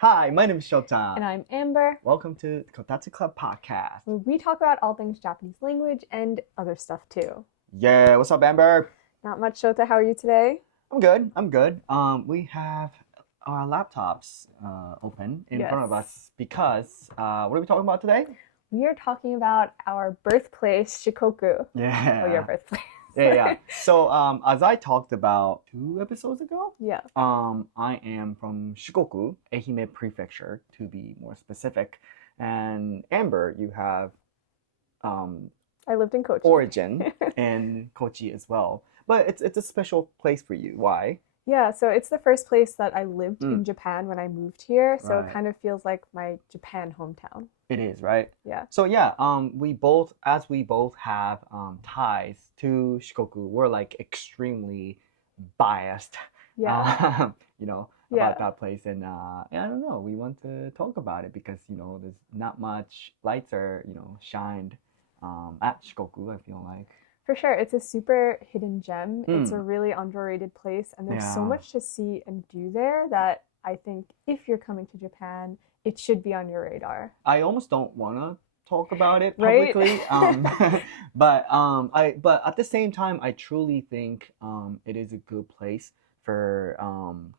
Hi, my name is Shota. And I'm Amber. Welcome to the Kotatsu Club podcast. Where we talk about all things Japanese language and other stuff too. Yeah, what's up, Amber? Not much, Shota. How are you today? I'm good. We have our laptops open in front of us because what are we talking about today? We are talking about our birthplace, Shikoku. Yeah. Oh, your birthplace. Yeah. So, as I talked about 2 episodes ago, Yeah. I am from Shikoku, Ehime Prefecture, to be more specific. And Amber, you have I lived in Kochi. origin in Kochi as well. But it's a special place for you. Why? Yeah, so it's the first place that I lived in Japan when I moved here. So Right. it kind of feels like my Japan hometown. It is, right? Yeah. So yeah, we both have ties to Shikoku, we're like extremely biased. Yeah. About that place, and I don't know. We want to talk about it because there's not much lights are shined at Shikoku. I feel like. For sure, it's a super hidden gem. It's a really underrated place, and there's so much to see and do there that I think if you're coming to Japan, it should be on your radar. I almost don't want to talk about it Right? publicly, but at the same time, I truly think it is a good place for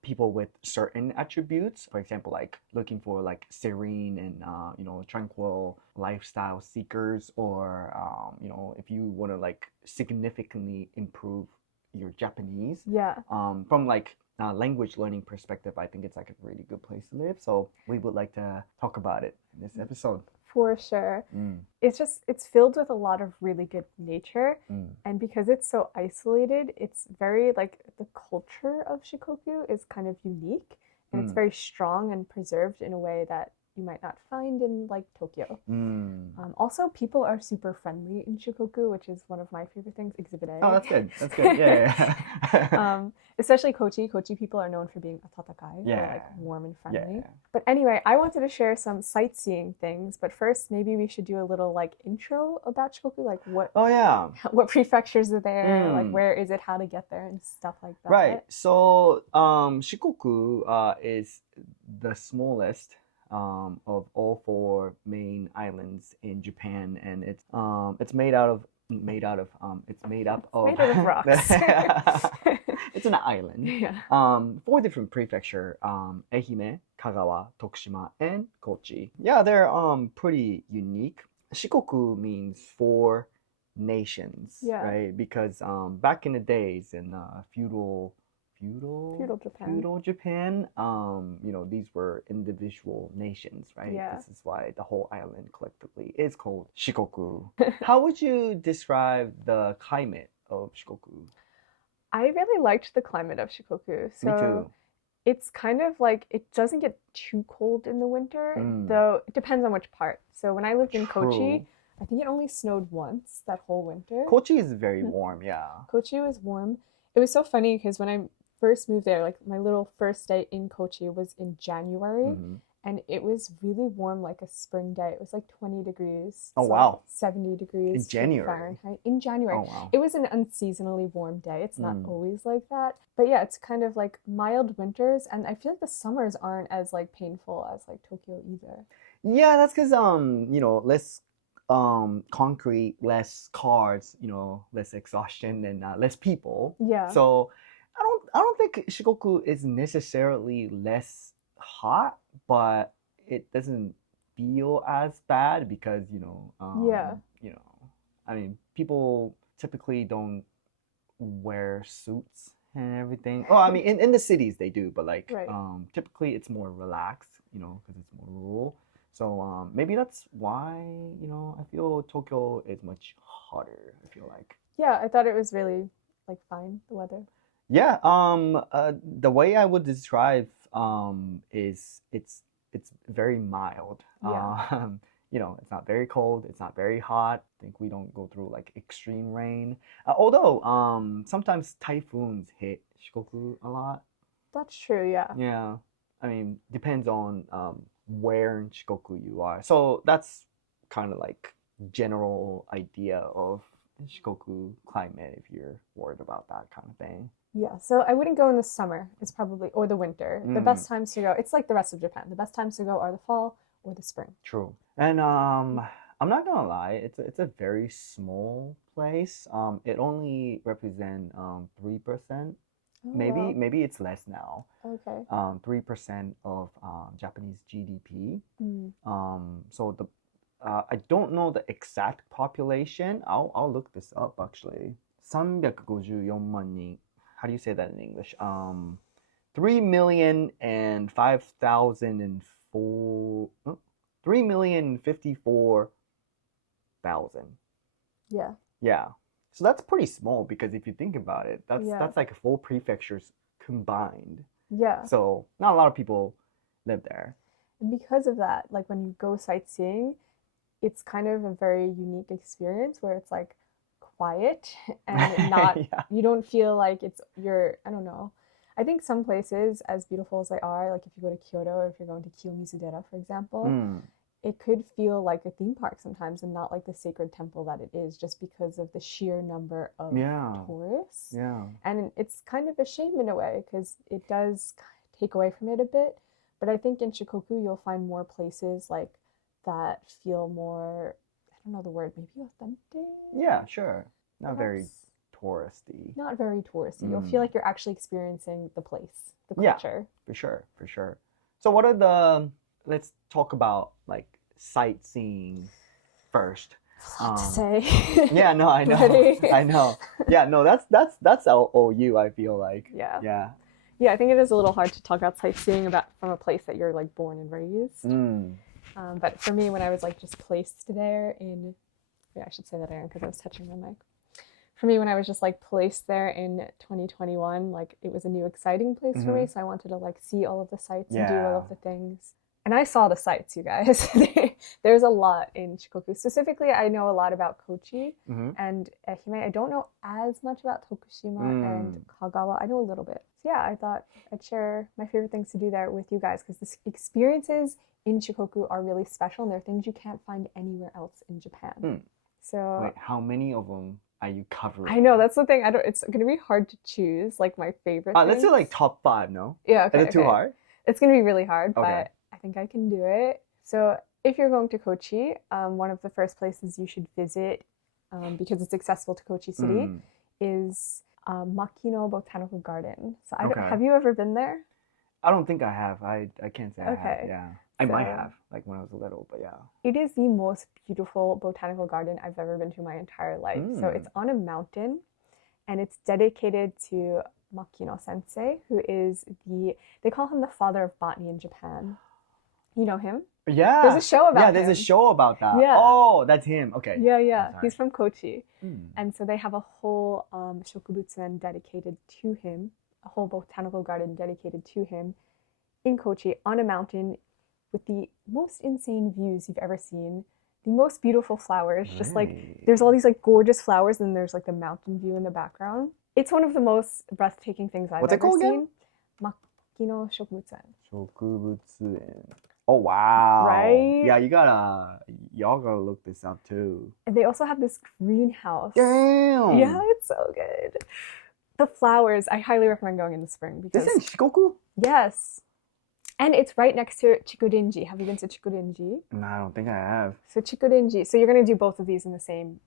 people with certain attributes. For example, like looking for like serene and tranquil lifestyle seekers, or if you want to like significantly improve your Japanese. Yeah. From like language learning perspective, I think it's like a really good place to live. So we would like to talk about it in this episode. For sure. It's filled with a lot of really good nature. And because it's so isolated, it's very like the culture of Shikoku is kind of unique, and it's very strong and preserved in a way that you might not find in like Tokyo. Also, people are super friendly in Shikoku, which is one of my favorite things. Exhibit A. Oh, that's good. That's good. Yeah. Especially Kochi. Kochi people are known for being atatakai, or like warm and friendly. Yeah. But anyway, I wanted to share some sightseeing things. But first, maybe we should do a little like intro about Shikoku, like what. Oh yeah. What prefectures are there? Like where is it? How to get there and stuff like that. Right. So Shikoku is the smallest of all 4 main islands in Japan, and it's made up of It's made out of rocks. It's an island. Yeah. 4 different prefecture: Ehime, Kagawa, Tokushima, and Kochi. Yeah, they're pretty unique. Shikoku means 4 nations, right? Because back in the days in feudal Japan, these were individual nations, right? Yeah. This is why the whole island collectively is called Shikoku. How would you describe the climate of Shikoku? I really liked the climate of Shikoku. So Me too. It's kind of like it doesn't get too cold in the winter, though it depends on which part. So when I lived in Kochi, I think it only snowed once that whole winter. Kochi is very warm, yeah. Kochi was warm. It was so funny because when I first moved there, like my little first day in Kochi was in January, and it was really warm, like a spring day. It was like 20 degrees. Oh, wow. 70 degrees in January. Fahrenheit. In January. Oh, wow. It was an unseasonally warm day. It's not always like that. But yeah, it's kind of like mild winters, and I feel like the summers aren't as like painful as like Tokyo either. Yeah, that's because less concrete, less cars, less exhaustion, and less people. Yeah. So I don't think Shikoku is necessarily less hot, but it doesn't feel as bad because I mean, people typically don't wear suits and everything. Oh, I mean, in the cities they do, but like typically it's more relaxed, because it's more rural. So maybe that's why I feel Tokyo is much hotter. I feel like. Yeah, I thought it was really like fine, the weather. Yeah. The way I would describe is it's very mild. Yeah. It's not very cold. It's not very hot. I think we don't go through like extreme rain. Although sometimes typhoons hit Shikoku a lot. That's true. Yeah. Yeah. I mean, depends on where in Shikoku you are. So that's kind of like general idea of Shikoku climate if you're worried about that kind of thing. Yeah, so I wouldn't go in the summer. It's probably or the winter. The best times to go. It's like the rest of Japan. The best times to go are the fall or the spring. True. And I'm not gonna lie, it's a very small place. It only represent 3%. Oh, Maybe wow. maybe it's less now. Okay. 3% of Japanese GDP. Mm. So the I don't know the exact population. I'll look this up actually. 354万人. How do you say that in English? 3,005,004. 3,054,000. Yeah. Yeah. So that's pretty small because if you think about it, Yeah. that's like 4 prefectures combined. Yeah. So not a lot of people live there. And because of that, like when you go sightseeing, it's kind of a very unique experience where it's like quiet and not Yeah. you don't feel like it's you're I don't know. I think some places, as beautiful as they are, like if you go to Kyoto or if you're going to Kiyomizu-dera, for example, Mm. it could feel like a theme park sometimes and not like the sacred temple that it is just because of the sheer number of Yeah. tourists. Yeah. And it's kind of a shame in a way because it does take away from it a bit. But I think in Shikoku, you'll find more places like that feel more, I don't know the word, maybe authentic? Yeah, sure. Not very Perhaps. touristy. Not very touristy. You'll feel like you're actually experiencing the place, the Yeah. culture. For sure, for sure. So what are the let's talk about like sightseeing first. A lot to say. Yeah, no, I know. Ready? I know. Yeah, no, that's OU, I feel like. Yeah. Yeah. Yeah, I think it is a little hard to talk about sightseeing about from a place that you're like born and raised. Mm. But for me, when I was like just placed there in, yeah, I should say that, Aaron, because I was touching my mic. For me, when I was just like placed there in 2021, like it was a new exciting place for me. So I wanted to like see all of the sights and do all of the things. And I saw the sights, you guys. There's a lot in Shikoku. Specifically, I know a lot about Kochi and Ehime. I don't know as much about Tokushima and Kagawa. I know a little bit. So yeah, I thought I'd share my favorite things to do there with you guys because the experiences in Shikoku are really special and they're things you can't find anywhere else in Japan. So wait, how many of them are you covering? I know that's the thing. It's gonna be hard to choose like my favorite. Let's do like top 5. No. Yeah. Okay. Is it too hard? It's gonna be really hard, Okay. but I think I can do it. So if you're going to Kochi, one of the first places you should visit, because it's accessible to Kochi City, is Makino Botanical Garden. So have you ever been there? I don't think I have. I can't say I Okay. have. Yeah. I might have, like when I was little, but yeah. It is the most beautiful botanical garden I've ever been to my entire life. So it's on a mountain, and it's dedicated to Makino Sensei, who is they call him the father of botany in Japan. You know him? Yeah. There's a show about him. Yeah, there's a show about that. Yeah. Oh, that's him. Okay. Yeah, yeah. Sorry. He's from Kochi. And so they have a whole shokubutsuren dedicated to him, a whole botanical garden dedicated to him in Kochi on a mountain with the most insane views you've ever seen. The most beautiful flowers. Really? Just like, there's all these like gorgeous flowers and there's like the mountain view in the background. It's one of the most breathtaking things I've ever seen. Makino Shokubutsuren. Shokubutsuren. Oh wow! Right? Yeah, y'all gotta look this up too. And they also have this greenhouse. Damn! Yeah, it's so good. The flowers, I highly recommend going in the spring because. This is Shikoku? Yes, and it's right next to Chikurinji. Have you been to Chikurinji? No, I don't think I have. So Chikurinji. So you're gonna do both of these in the same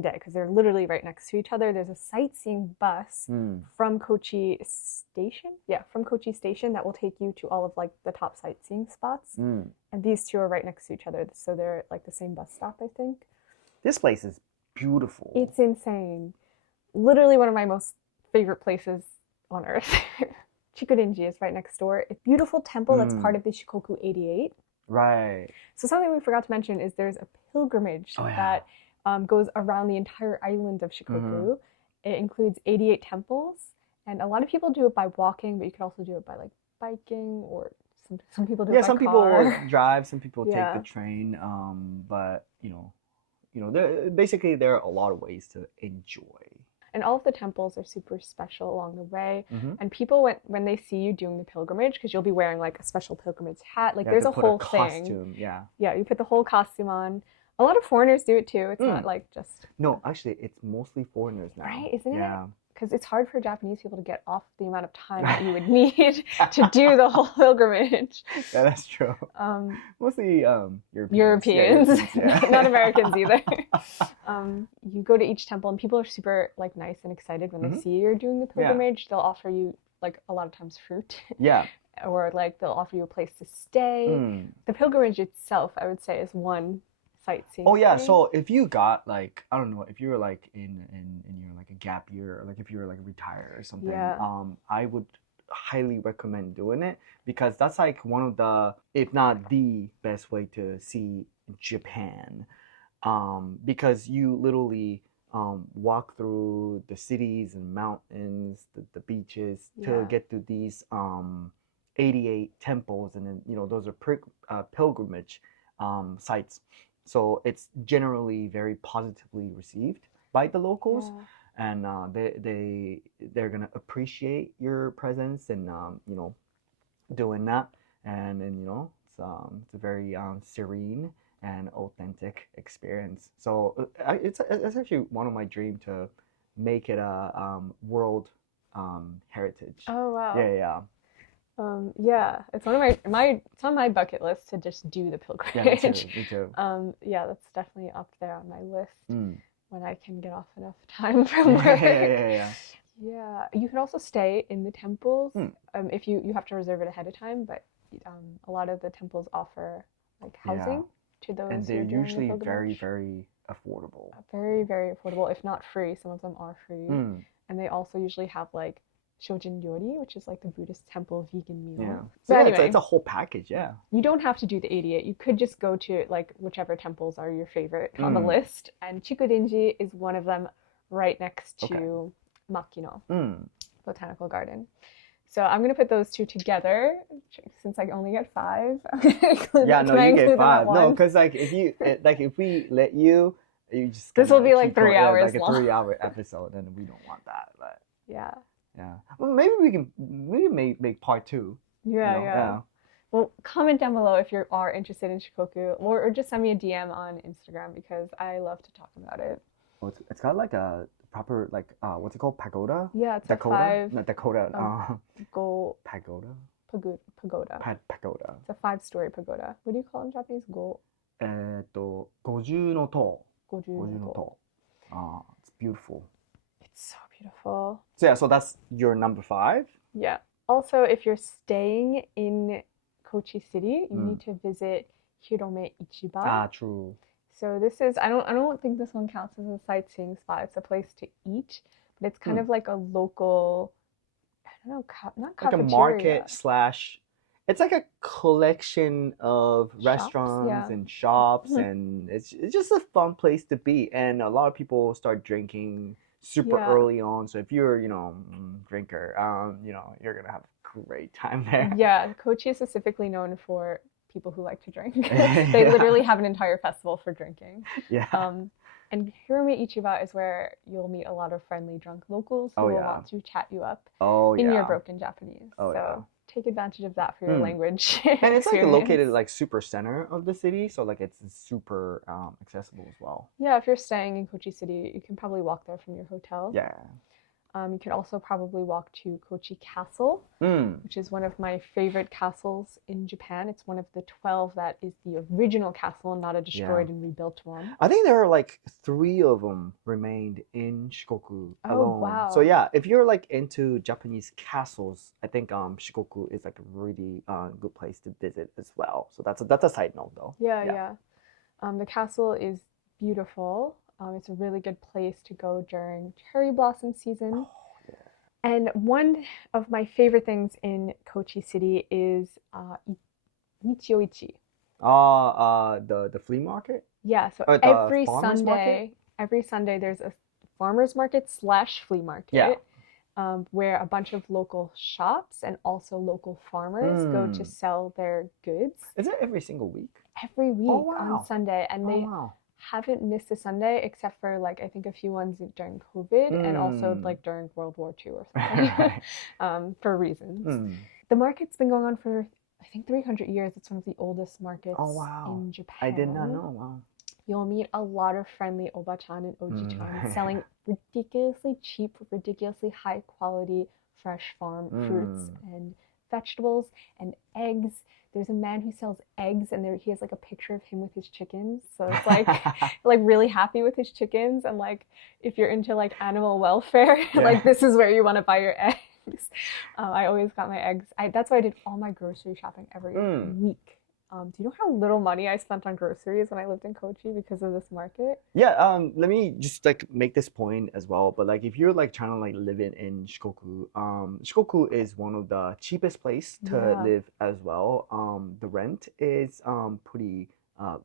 day because they're literally right next to each other. There's a sightseeing bus from Kochi Station. Yeah, from Kochi Station that will take you to all of like the top sightseeing spots. And these two are right next to each other. So they're like the same bus stop, I think. This place is beautiful. It's insane. Literally one of my most favorite places on earth. Chikurinji is right next door. A beautiful temple that's part of the Shikoku 88. Right. So something we forgot to mention is there's a pilgrimage that goes around the entire island of Shikoku. It includes 88 temples, and a lot of people do it by walking, but you could also do it by like biking, or some people do it by some car. People drive, some people take the train. But basically there are a lot of ways to enjoy. And all of the temples are super special along the way. And people, when they see you doing the pilgrimage, because you'll be wearing like a special pilgrimage hat, like there's a whole thing. Costume, yeah. Yeah, you put the whole costume on. A lot of foreigners do it too. It's not like just... No, actually, it's mostly foreigners now. Right, isn't it? Yeah. Because it's hard for Japanese people to get off the amount of time that you would need to do the whole pilgrimage. Yeah, that's true. Mostly Europeans, yeah. not Americans either. You go to each temple and people are super like nice and excited when they see you're doing the pilgrimage. They'll offer you like a lot of times fruit. Yeah. Or like they'll offer you a place to stay. The pilgrimage itself, I would say, is one sightseeing. Oh yeah, so if you got like, I don't know, if you were like in your like a gap year, or like if you were like retired or something, I would highly recommend doing it, because that's like one of the, if not the best way to see Japan, because you literally walk through the cities and mountains, the beaches, to get to these 88 temples, and then those are pilgrimage sites. So it's generally very positively received by the locals, and they're gonna appreciate your presence and doing that, and it's a very serene and authentic experience. So it's actually one of my dreams to make it a world heritage. Oh wow. Yeah. Yeah, it's one of it's on my bucket list to just do the pilgrimage. Yeah, me too. Yeah, that's definitely up there on my list when I can get off enough time from work. Yeah, you can also stay in the temples. If you have to reserve it ahead of time, but a lot of the temples offer like housing to those. And they're usually very, very affordable. Very, very affordable, if not free. Some of them are free, and they also usually have like Shojin Ryori, which is like the Buddhist temple vegan meal. Yeah. So yeah, anyway, it's a whole package, yeah. You don't have to do the 88. You could just go to like whichever temples are your favorite on the list. And Chikudenji is one of them, right next to Makino Botanical Garden. So I'm going to put those two together, since I only get 5. Yeah, no, you get 5. No, because like if we let you just this will be like 3 hours like long. a 3-hour episode, and we don't want that. But yeah. Well, maybe we can make part 2. Yeah. Well, comment down below if you are interested in Shikoku, or just send me a DM on Instagram, because I love to talk about it. Oh, it's got like a proper like what's it called, pagoda? Yeah, it's Dakota? a 5. Not Dakota. Pagoda. Pagoda. Pagoda. It's a 5-story pagoda. What do you call it in Japanese? 五重の塔. 五重の塔. It's beautiful. It's so beautiful. So yeah, so that's your number 5. Yeah. Also, if you're staying in Kochi City, you need to visit Hirome Ichiba. True. So this is, I don't think this one counts as a sightseeing spot. It's a place to eat, but it's kind of like a local, I don't know, not cafeteria. Like a market / it's like a collection of restaurants and shops, and it's just a fun place to be. And a lot of people start drinking super early on. So if you're, drinker, you're gonna have a great time there. Yeah, Kochi is specifically known for people who like to drink. They literally have an entire festival for drinking. Yeah. And Hirome Ichiba is where you'll meet a lot of friendly drunk locals who will want to chat you up in your broken Japanese. So take advantage of that for your language. And it's like located like super center of the city, so like it's super accessible as well. Yeah, if you're staying in Kochi City, you can probably walk there from your hotel. Yeah. You could also probably walk to Kochi Castle, which is one of my favorite castles in Japan. It's one of the 12 that is the original castle, not a destroyed and rebuilt one. I think there are like 3 of them remained in Shikoku alone. Wow. So yeah, if you're like into Japanese castles, I think Shikoku is like a really good place to visit as well. So that's a side note though. Yeah. The castle is beautiful. It's a really good place to go during cherry blossom season. And one of my favorite things in Kochi City is Nichioichi. The flea market? Yeah, so every Sunday there's a farmer's market / flea market where a bunch of local shops and also local farmers go to sell their goods. Is it every single week? Every week on Sunday. And they haven't missed a Sunday except for like I think a few ones during COVID and also like during World War II or something for reasons. The market's been going on for I think 300 years. It's one of the oldest markets in Japan. I did not know. Wow. you'll meet a lot of friendly oba-chan and oji-chan selling ridiculously cheap, ridiculously high quality fresh farm fruits and vegetables and eggs. There's a man who sells eggs, and he has like a picture of him with his chickens. So it's like like really happy with his chickens, and like if you're into like animal welfare, like this is where you want to buy your eggs. I always got my eggs. That's why I did all my grocery shopping every week. Do you know how little money I spent on groceries when I lived in Kochi because of this market? Yeah, let me just like make this point as well. But like if you're like trying to like live in Shikoku, Shikoku is one of the cheapest place to live as well. The rent is pretty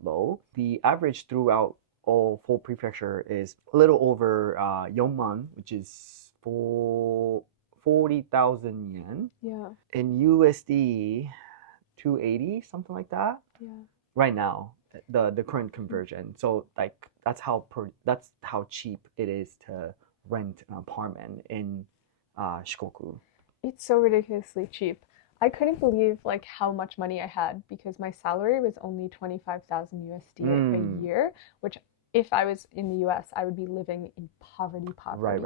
low. The average throughout all full prefecture is a little over 4만, which is 40,000 yen. Yeah. In USD, 280, something like that. Yeah. Right now, the current conversion. So like that's how cheap it is to rent an apartment in Shikoku. It's so ridiculously cheap. I couldn't believe like how much money I had because my salary was only 25,000 USD a year, which if I was in the US, I would be living in poverty. Right.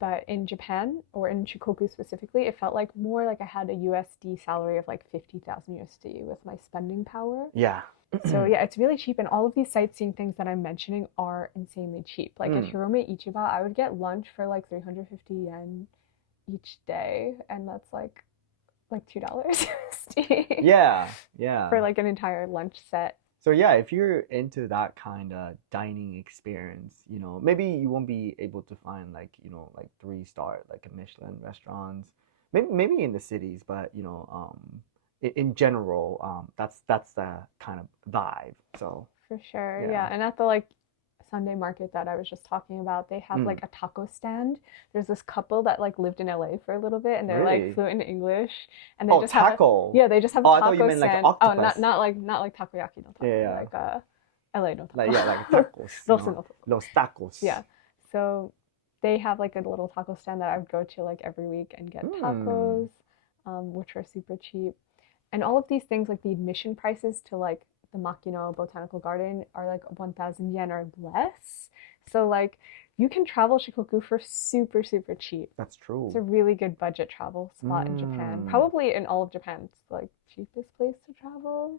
But in Japan, or in Shikoku specifically, it felt like more like I had a USD salary of like 50,000 USD with my spending power. Yeah. So yeah, it's really cheap, and all of these sightseeing things that I'm mentioning are insanely cheap. Like at Hirome Ichiba, I would get lunch for like 350 yen each day, and that's like $2 USD. Yeah. For like an entire lunch set. So yeah, if you're into that kind of dining experience, maybe you won't be able to find like 3-star like a Michelin restaurants, maybe in the cities, but in general, that's the kind of vibe. So for sure, yeah. And at the like Sunday market that I was just talking about, they have like a taco stand. There's this couple that like lived in LA for a little bit, and they're really? like fluent in English, and they just taco. They just have a taco I thought you meant stand. like octopus. Not like takoyaki no taco. Yeah. Like LA no taco. Like tacos. Los tacos. Yeah. So they have like a little taco stand that I would go to like every week and get tacos, which are super cheap. And all of these things, like the admission prices to like the Makino Botanical Garden are like 1,000 yen or less. So like you can travel Shikoku for super, super cheap. That's true. It's a really good budget travel spot in Japan. Probably in all of Japan, it's like cheapest place to travel.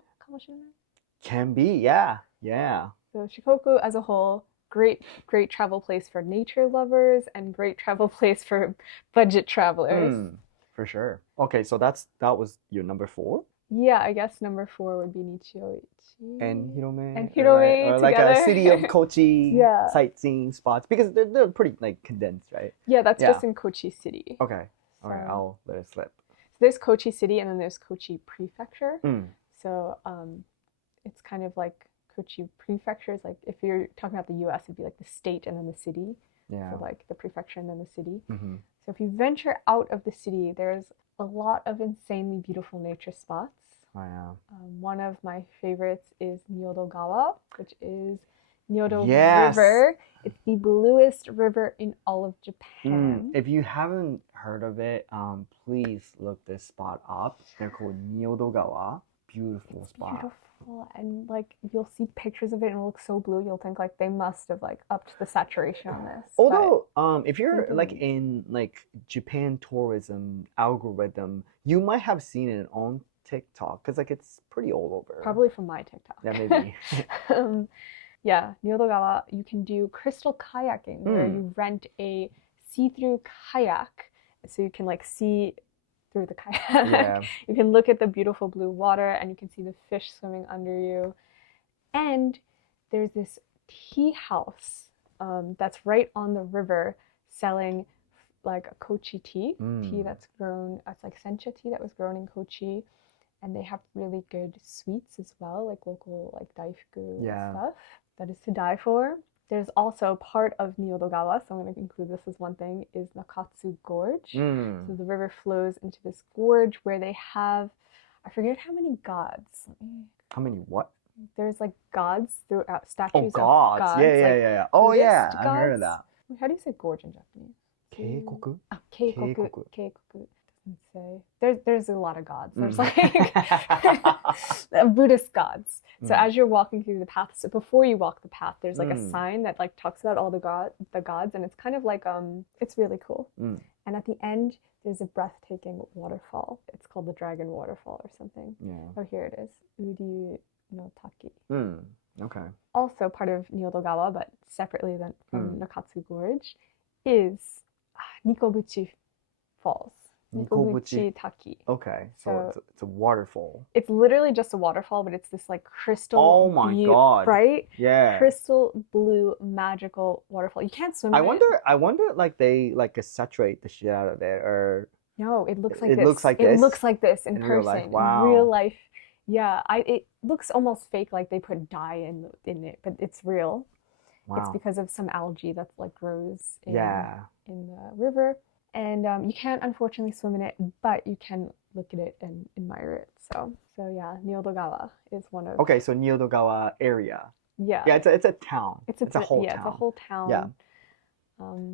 Can be, yeah. So Shikoku as a whole, great travel place for nature lovers and great travel place for budget travelers. For sure. Okay, so that was your number 4? Yeah, I guess number 4 would be Nichio-ichi. And Hirome. Or like a city of Kochi sightseeing spots, because they're pretty like condensed, right? Yeah, that's just in Kochi City. Okay. All right, I'll let it slip. So there's Kochi City, and then there's Kochi Prefecture. So it's kind of like Kochi Prefecture is like, if you're talking about the US, it'd be like the state and then the city. Yeah. So like the prefecture and then the city. So if you venture out of the city, there's a lot of insanely beautiful nature spots. Oh, yeah. One of my favorites is Nyodo-gawa, which is Nyodo River. It's the bluest river in all of Japan. If you haven't heard of it, please look this spot up. They're called Nyodo-gawa. Beautiful spot. Beautiful, and like you'll see pictures of it and it looks so blue. You'll think like they must have like upped the saturation on this. Although, if you're like in like Japan tourism algorithm, you might have seen it on TikTok, because like it's pretty all over. Probably from my TikTok. Yeah, maybe. Yeah, Nyodo-gawa, you can do crystal kayaking where you rent a see-through kayak, so you can like see through the kayak. Yeah. You can look at the beautiful blue water and you can see the fish swimming under you. And there's this tea house that's right on the river selling like a Kochi tea, tea that's grown, it's like sencha tea that was grown in Kochi. And they have really good sweets as well, like local like daifuku stuff that is to die for. There's also part of Nyodo-gawa, so I'm going to include this as one thing, is Nakatsu Gorge. So the river flows into this gorge where they have, I forget how many gods. How many what? There's like gods throughout, statues of gods. Yeah. Oh yeah, I've heard of that. How do you say gorge in Japanese? Keikoku? Keikoku. Say there's a lot of gods. There's like Buddhist gods. So as you're walking through the path, so before you walk the path, there's like a sign that like talks about all the gods, and it's kind of like it's really cool. And at the end, there's a breathtaking waterfall. It's called the Dragon Waterfall or something. Yeah. Oh, here it is. Uri no Taki. Okay. Also part of Nyodogawa, but separately than from Nakatsu Gorge, is Nikobuchi Falls. Nikobuchi Taki. Okay, so it's a waterfall. It's literally just a waterfall, but it's this like crystal. Oh my god! Right? Yeah. Crystal blue magical waterfall. You can't swim. I wonder, like they like saturate the shit out of it, or no? It looks like it this. looks like it this looks like this in person. Real life. Wow. In real life, yeah. It looks almost fake, like they put dye in it, but it's real. Wow. It's because of some algae that like grows in the river. And you can't unfortunately swim in it, but you can look at it and admire it. So yeah, Nyodogawa is one of. Okay, so Nyodogawa area. Yeah. Yeah, it's a town. It's a whole town. It's a whole town. Yeah.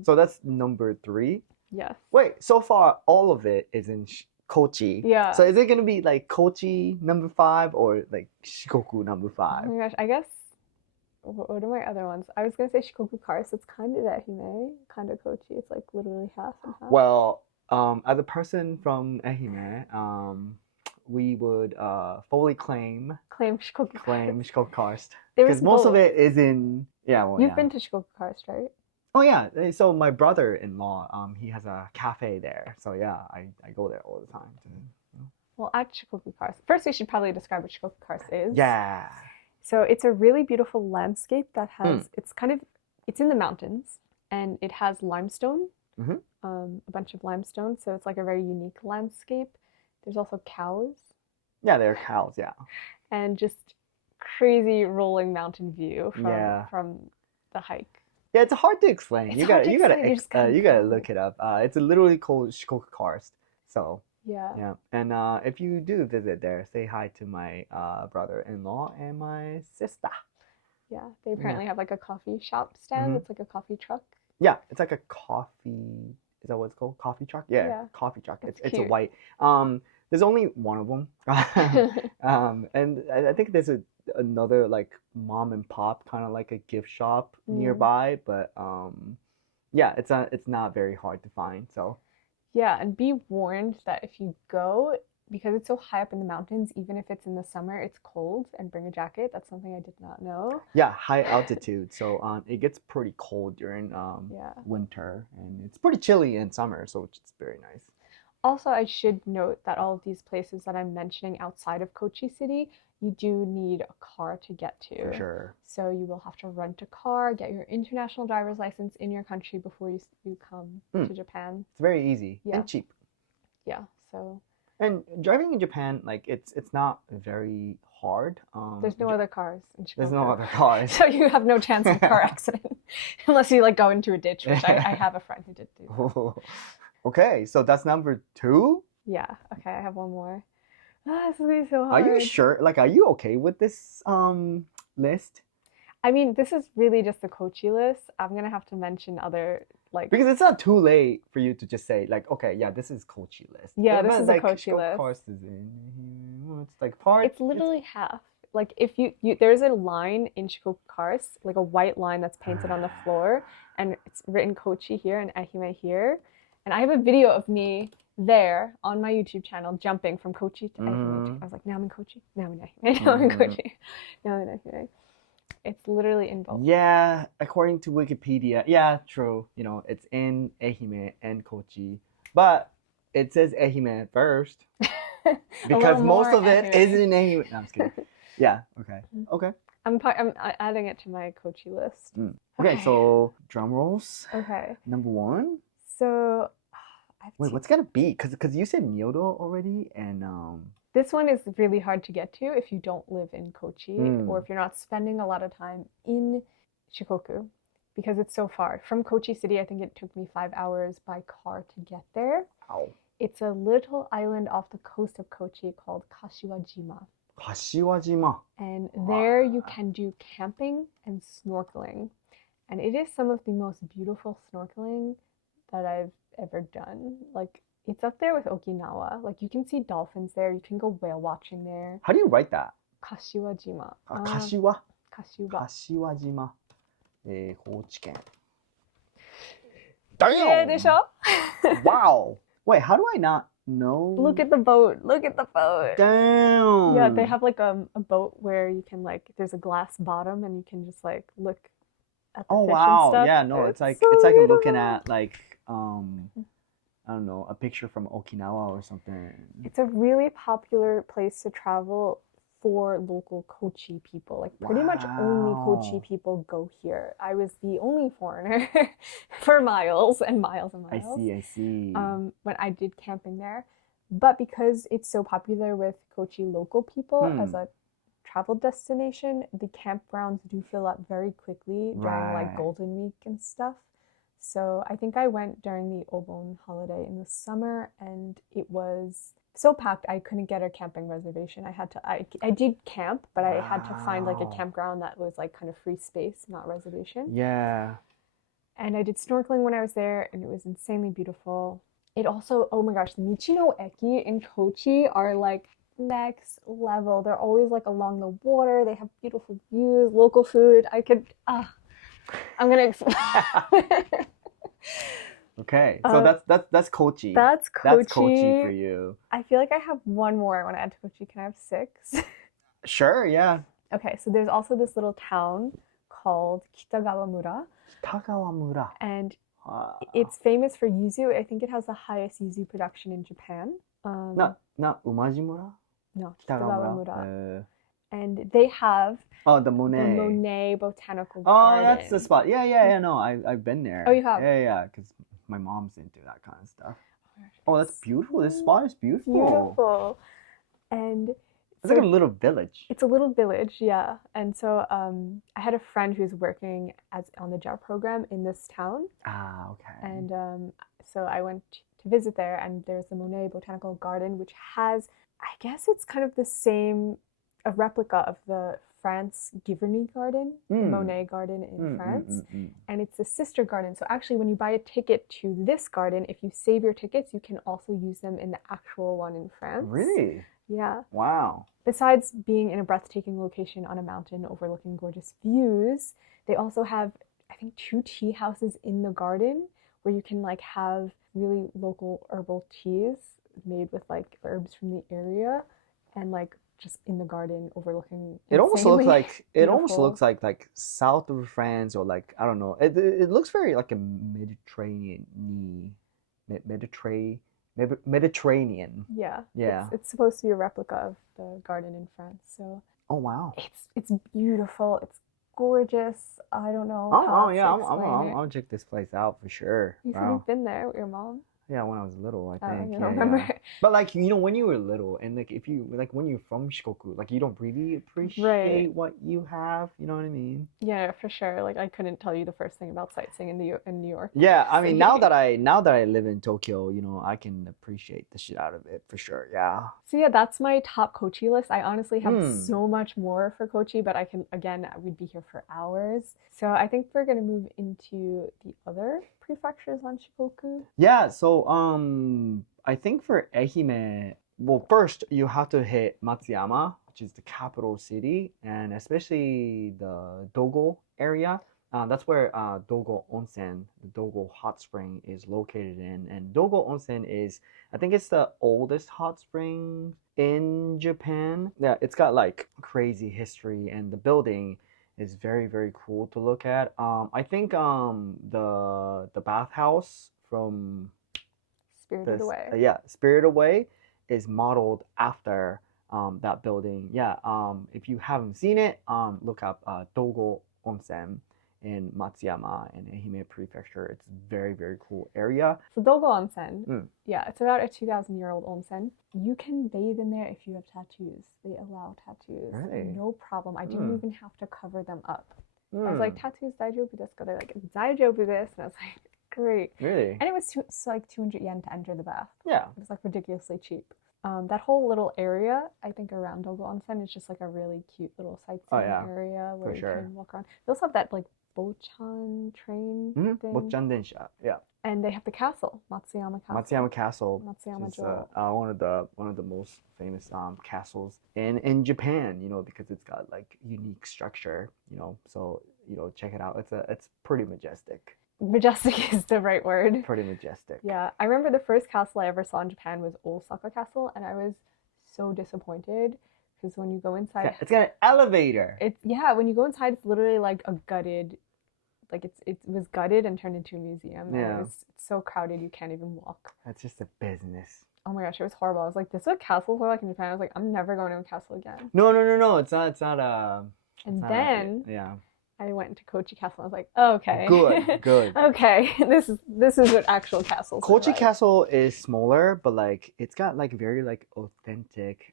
So that's number 3. Yes. Wait, so far all of it is in Kochi. Yeah. So is it gonna be like Kochi number 5 or like Shikoku number 5? Oh my gosh, I guess. What are my other ones? I was gonna say Shikoku Karst. It's kind of Ehime, kind of Kochi. It's like literally half and half. Well, as a person from Ehime, we would fully claim Shikoku Karst because most of it is in You've been to Shikoku Karst, right? Oh yeah. So my brother-in-law, he has a cafe there. So yeah, I go there all the time. Well, at Shikoku Karst, first we should probably describe what Shikoku Karst is. Yeah. So it's a really beautiful landscape that has, it's in the mountains, and it has limestone, a bunch of limestone. So it's like a very unique landscape. There's also cows. Yeah, there are cows, yeah. And just crazy rolling mountain view from the hike. Yeah, it's hard to explain. You gotta look it up. It's literally called Shikoku Karst. So. Yeah. And if you do visit there, say hi to my brother-in-law and my sister. Yeah, they apparently have like a coffee shop stand. It's like a coffee truck. Yeah, it's like a coffee. Is that what it's called? Coffee truck? Yeah. Coffee truck. It's a white. There's only one of them. And I think there's another like mom and pop kind of like a gift shop nearby, but yeah, it's not very hard to find. So. Yeah, and be warned that if you go, because it's so high up in the mountains, even if it's in the summer, it's cold, and bring a jacket. That's something I did not know. Yeah, high altitude. So it gets pretty cold during winter, and it's pretty chilly in summer, so it's very nice. Also, I should note that all of these places that I'm mentioning outside of Kochi City, you do need a car to get to. For sure. So you will have to rent a car, get your international driver's license in your country before you come to Japan. It's very easy and cheap. Yeah, so. And driving in Japan, like it's not very hard. There's no other cars in Shikoku. There's no other cars. So you have no chance of a car accident unless you like go into a ditch, which I have a friend who did do that. Okay, so that's number 2? Yeah, okay, I have one more. This is gonna be so hard. Are you sure? Like, are you okay with this list? I mean, this is really just the Kochi list. I'm gonna have to mention other like because it's not too late for you to just say like, okay, yeah, this is Kochi list. Yeah, this is like, a Kochi list. Course is in it's like part. It's literally half. Like if you there's a line in Shikoku Karst, like a white line that's painted on the floor, and it's written Kochi here and Ehime here. And I have a video of me there on my YouTube channel jumping from Kochi to Ehime. I was like, now I'm in Kochi, now I'm in Ehime, now I'm in Kochi, now I'm in Ehime. It's literally in both. Yeah, according to Wikipedia, yeah, true. You know, it's in Ehime and Kochi, but it says Ehime first because most of it is in Ehime. No, I'm just kidding. Yeah. Okay. I'm adding it to my Kochi list. Okay, so drum rolls. Okay. Number 1. So, wait, what's gonna be? Cause you said Nyodo already, and this one is really hard to get to if you don't live in Kochi or if you're not spending a lot of time in Shikoku, because it's so far from Kochi City. I think it took me 5 hours by car to get there. Wow. It's a little island off the coast of Kochi called Kashiwajima. Kashiwajima. And there you can do camping and snorkeling, and it is some of the most beautiful snorkeling that I've ever done. Like, it's up there with Okinawa. Like, you can see dolphins there. You can go whale watching there. How do you write that? Kashiwajima. 柏 Kashiwa. 柏島、高知県。 Yeah, Damn! でしょ? Wow! Wait, how do I not know? Look at the boat. Look at the boat. Damn! Yeah, they have like a boat where you can like there's a glass bottom and you can just like look at the Oh fish wow! and stuff. Yeah, no, it's like so it's like beautiful. looking at like I don't know, a picture from Okinawa or something. It's a really popular place to travel for local Kochi people. Like pretty much only Kochi Wow. people go here. I was the only foreigner for miles and miles and I miles. see. When I did camping there. But because it's so popular with Kochi local people as a travel destination, the campgrounds do fill up very quickly during like Right. Golden Week and stuff. So I think I went during the Obon holiday in the summer, and it was so packed I couldn't get a camping reservation. I did camp, but I had to find like a Wow. campground that was like kind of free space, not reservation. Yeah. And I did snorkeling when I was there, and it was insanely beautiful. It also, oh my gosh, the Michino Eki in Kochi are like next level. They're always like along the water. They have beautiful views, local food. I'm gonna explain. Okay, so that's Kochi. That's Kochi. That's Kochi for you. I feel like I have one more I want to add to Kochi. Can I have 6? Sure, yeah. Okay, so there's also this little town called Kitagawamura. Kitagawamura. And it's famous for yuzu. I think it has the highest yuzu production in Japan. Not Umajimura? No, Kitagawamura. And they have the Monet. The Monet Botanical Oh, Garden. that's the spot. Yeah. No, I've been there. Oh, you have? Yeah. Because my mom's into that kind of stuff. Oh, that's beautiful. This spot is beautiful. Beautiful. And it's like a little village. It's a little village, yeah. And so I had a friend who's working on the JAR program in this town. Ah, okay. And so I went to visit there, and there's the Monet Botanical Garden, which has, I guess it's kind of the same, a replica of the France Giverny Garden, the Monet Garden in France. And it's a sister garden. So actually, when you buy a ticket to this garden, if you save your tickets, you can also use them in the actual one in France. Really? Yeah. Wow. Besides being in a breathtaking location on a mountain overlooking gorgeous views, they also have, I think, 2 tea houses in the garden where you can like have really local herbal teas made with like herbs from the area, and like just in the garden overlooking. It almost looks like beautiful. south of France, or like, I don't know. It looks very like a Mediterranean. Yeah. It's supposed to be a replica of the garden in France. So. Oh wow. It's beautiful. It's gorgeous. I don't know. I'll check this place out for sure. You've been there with your mom? Yeah, when I was little, I think. I don't remember. Yeah. But like, when you were little, and like if you like when you're from Shikoku, like you don't really appreciate what you have. You know what I mean? Yeah, for sure. Like I couldn't tell you the first thing about sightseeing in New York. Yeah, I mean now that I live in Tokyo, I can appreciate the shit out of it for sure. Yeah. So yeah, that's my top Kochi list. I honestly have so much more for Kochi, but we'd be here for hours. So I think we're gonna move into the other prefectures on Shikoku. Yeah, so I think for Ehime, well, first you have to hit Matsuyama, which is the capital city, and especially the Dogo area. That's where Dogo Onsen, the Dogo hot spring, is located in. And Dogo Onsen is, I think it's the oldest hot spring in Japan. Yeah, it's got like crazy history, and the building is very, very cool to look at. I think the bathhouse from Spirited Away. Spirited Away is modeled after that building. Yeah. If you haven't seen it, look up Dogo Onsen in Matsuyama in Ehime Prefecture. It's a very, very cool area. So Dogo Onsen, yeah, it's about a 2,000-year-old onsen. You can bathe in there if you have tattoos. They allow tattoos. Really? No problem. I didn't even have to cover them up. I was like, tattoos daijoubu desu ka? They're like, daijoubu desu. And I was like, great. Really? And it was like 200 yen to enter the bath. Yeah. It was like ridiculously cheap. That whole little area, I think, around Dogo Onsen is just like a really cute little sightseeing area where you can walk around. They also have that like Bochan train thing. Bochan Densha, yeah. And they have the castle, Matsuyama Castle. Matsuyama Castle, Matsuyama which is Jo. one of the most famous castles in Japan. You know, because it's got like unique structure. You know, so you know, check it out. It's pretty majestic. Majestic is the right word. Pretty majestic. Yeah, I remember the first castle I ever saw in Japan was Osaka Castle, and I was so disappointed because when you go inside, It's got an elevator. it's yeah, when you go inside, it's literally like a gutted, like it was gutted and turned into a museum. And Yeah. it's so crowded you can't even walk. That's just a business. Oh my gosh, it was horrible. I was like, this is what castles are like in Japan. I was like, I'm never going to a castle again. No. It's not. And then yeah. I went to Kochi Castle. I was like, oh, okay, Good. okay, this is what actual castles. Kochi like. Castle is smaller, but like it's got like very like authentic,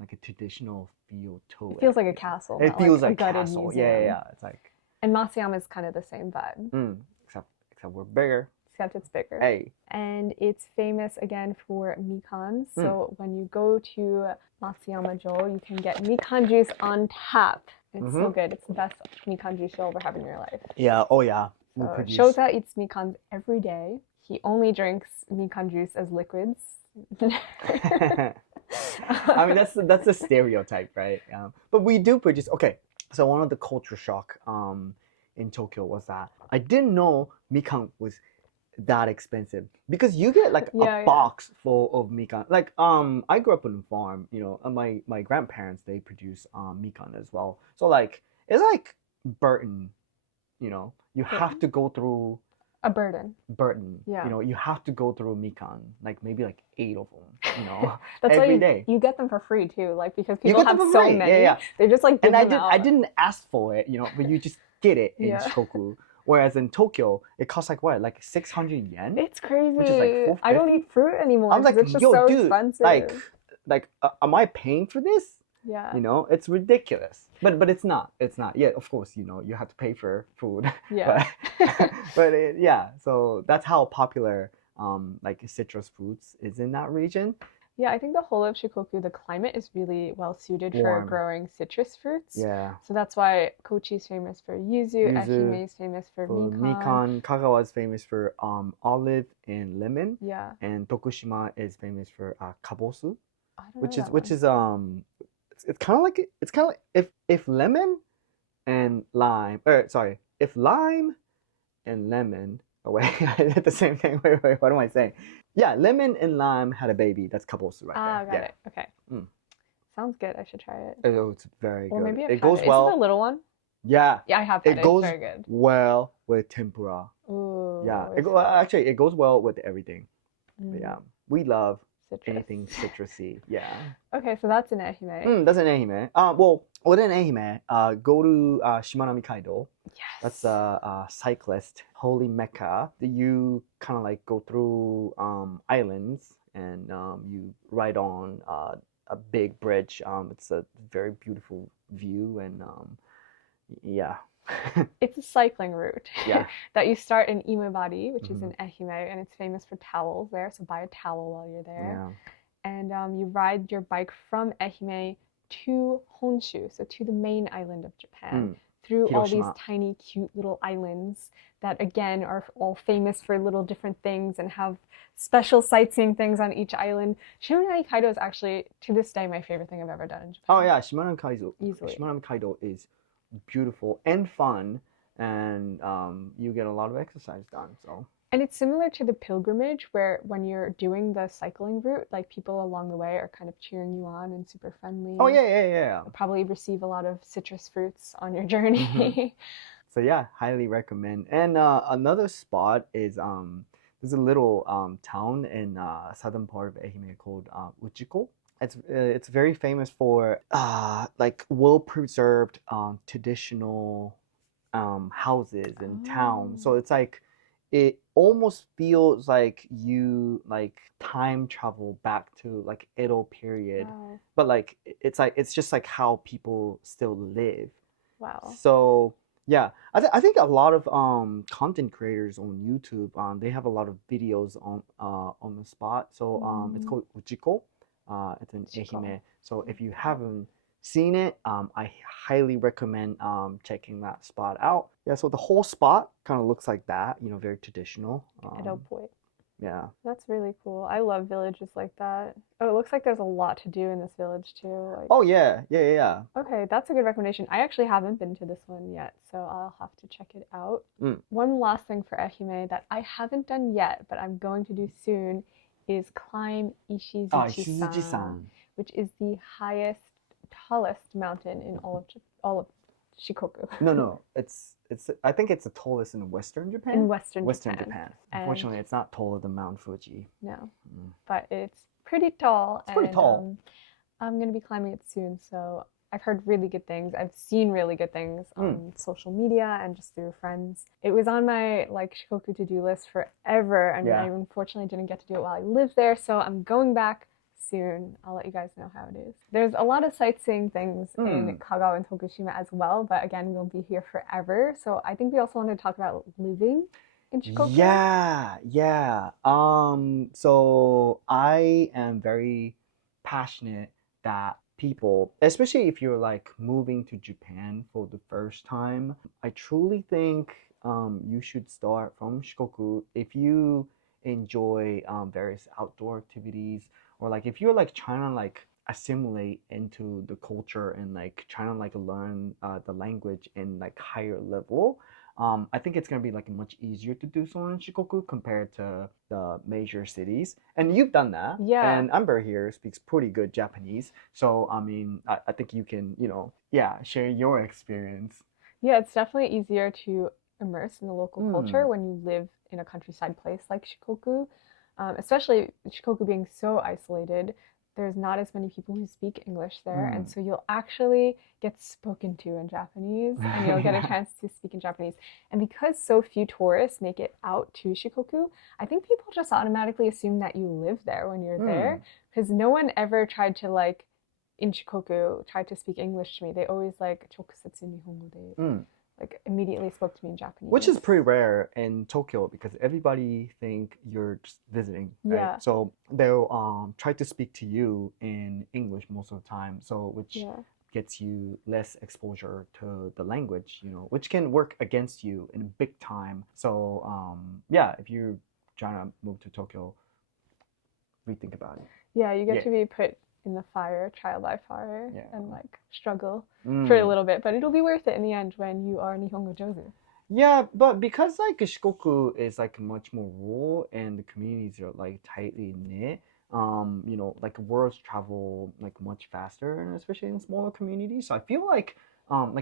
like a traditional feel to it. It feels like a castle. It not feels like like a gutted castle. museum. Yeah. It's like. And Matsuyama is kind of the same vibe. Except we're bigger. Except it's bigger. Hey. And it's famous again for mikan. So when you go to Matsuyama Jo, you can get mikan juice on tap. It's so good. It's the best mikan juice you'll ever have in your life. Yeah. Oh yeah. So Shota eats mikan every day. He only drinks mikan juice as liquids. I mean that's a stereotype, right? But we do produce. Okay, so one of the culture shock in Tokyo was that I didn't know mikan was that expensive because you get like a box full of mikan. Like I grew up on a farm, you know. My grandparents they produce mikan as well. So like it's like Burton, you know. You have to go through a burden. Yeah. You know, you have to go through mikan, like maybe like 8 of them, you know. That's every why day. You get them for free too, like because people have so many. Yeah. They just like give them out. I didn't ask for it, you know, but you just get it in Shikoku. Whereas in Tokyo, it costs like what, like 600 yen? It's crazy. Which is like 450? I don't eat fruit anymore. I'm like, it's just yo, so dude, expensive. like, am I paying for this? Yeah. You know, it's ridiculous. But it's not. It's not. Yeah, of course, you know, you have to pay for food. Yeah. Yeah, so that's how popular like citrus fruits is in that region. Yeah, I think the whole of Shikoku, the climate is really well suited for growing citrus fruits. Yeah. So that's why Kochi is famous for yuzu, Ehime is famous for mikan. Kagawa is famous for olive and lemon. Yeah. And Tokushima is famous for kabosu, which is it's kind of like if lemon and lime, if lime and lemon. Oh wait, I did the same thing. Wait, what am I saying? Yeah, lemon and lime had a baby. That's kabosu right there. Got it. Okay. Sounds good. I should try it. Oh, it's very good. Or maybe it goes well. Is it the little one? Yeah. Yeah, I have had it. It goes very good. well with tempura. Ooh. Yeah. Actually, it goes well with everything. But yeah, we love anything citrusy. Yeah. Okay, so that's an Ehime. That's an Ehime. Well, within Ehime, go to Shimanami Kaido. Yes. That's a cyclist holy mecca. You kind of like go through islands and you ride on a big bridge. It's a very beautiful view and yeah. It's a cycling route. Yeah. That you start in Imebari, which is in Ehime, and it's famous for towels there. So buy a towel while you're there. Yeah. And you ride your bike from Ehime to Honshu, so to the main island of Japan, through Hiroshima. all these tiny, cute little islands that again are all famous for little different things and have special sightseeing things on each island. Shimanami Kaido is actually, to this day, my favorite thing I've ever done in Japan. Oh yeah, Shimanami Kaido. Easily. Shimanami Kaido is beautiful and fun, and you get a lot of exercise done. So. And it's similar to the pilgrimage, where when you're doing the cycling route, like people along the way are kind of cheering you on and super friendly. Oh yeah. You'll probably receive a lot of citrus fruits on your journey. So yeah, highly recommend. And another spot is there's a little town in southern part of Ehime called Uchiko. It's very famous for like well preserved traditional houses and towns. So it's like it almost feels like you like time travel back to like Edo period. Wow. But like it's just like how people still live. Wow. So yeah, I think a lot of content creators on YouTube they have a lot of videos on the spot. So it's called Uchiko. It's in Ehime. So if you haven't seen it, I highly recommend checking that spot out. Yeah, so the whole spot kind of looks like that, you know, very traditional. Edo Point. Yeah. That's really cool. I love villages like that. Oh, it looks like there's a lot to do in this village too. Like, Oh yeah, yeah. okay, that's a good recommendation. I actually haven't been to this one yet, so I'll have to check it out. Mm. One last thing for Ehime that I haven't done yet, but I'm going to do soon, is climb Ah, Ishizuchi-san, Shizuji-san. which is the highest, tallest mountain in all of Shikoku. No, no, it's I think it's the tallest in Western In Japan. Western Western Japan. Japan. And Unfortunately, it's not taller than Mount Fuji. no, Mm. but it's pretty tall, It's pretty and tall. I'm gonna be climbing it soon. So I've heard really good things. I've seen really good things on social media and just through friends. It was on my like Shikoku to-do list forever, and Yeah. I unfortunately didn't get to do it while I lived there. So I'm going back soon. I'll let you guys know how it is. There's a lot of sightseeing things in Kagawa and Tokushima as well, but again, we'll be here forever. So I think we also want to talk about living in Shikoku. Yeah. So I am very passionate that people, especially if you're like moving to Japan for the first time, I truly think you should start from Shikoku if you enjoy various outdoor activities, or like if you're like trying to like assimilate into the culture and like trying to like learn the language in like higher level. I think it's gonna be like much easier to do so in Shikoku compared to the major cities. And you've done that. Yeah. And Amber here speaks pretty good Japanese. So I mean, I think you can, you know, yeah, share your experience. Yeah, it's definitely easier to immerse in the local culture when you live in a countryside place like Shikoku. Especially Shikoku being so isolated, there's not as many people who speak English there, and so you'll actually get spoken to in Japanese, and you'll get a chance to speak in Japanese. And because so few tourists make it out to Shikoku, I think people just automatically assume that you live there when you're there, because no one ever tried to like in Shikoku tried to speak English to me. They always like chokusetsu nihongo de like immediately spoke to me in Japanese. Which is pretty rare in Tokyo because everybody think you're just visiting, right? Yeah. So they'll try to speak to you in English most of the time. So which gets you less exposure to the language, you know, which can work against you in big time. So yeah, if you're trying to move to Tokyo, rethink about it. Yeah, you get to be put in the fire, trial by fire, and like struggle Mm. for a little bit, but it'll be worth it in the end when you are Nihongo Jozu. Yeah, but because like Shikoku is like much more rural and the communities are like tightly knit, you know, like words travel like much faster, and especially in smaller communities. So I feel like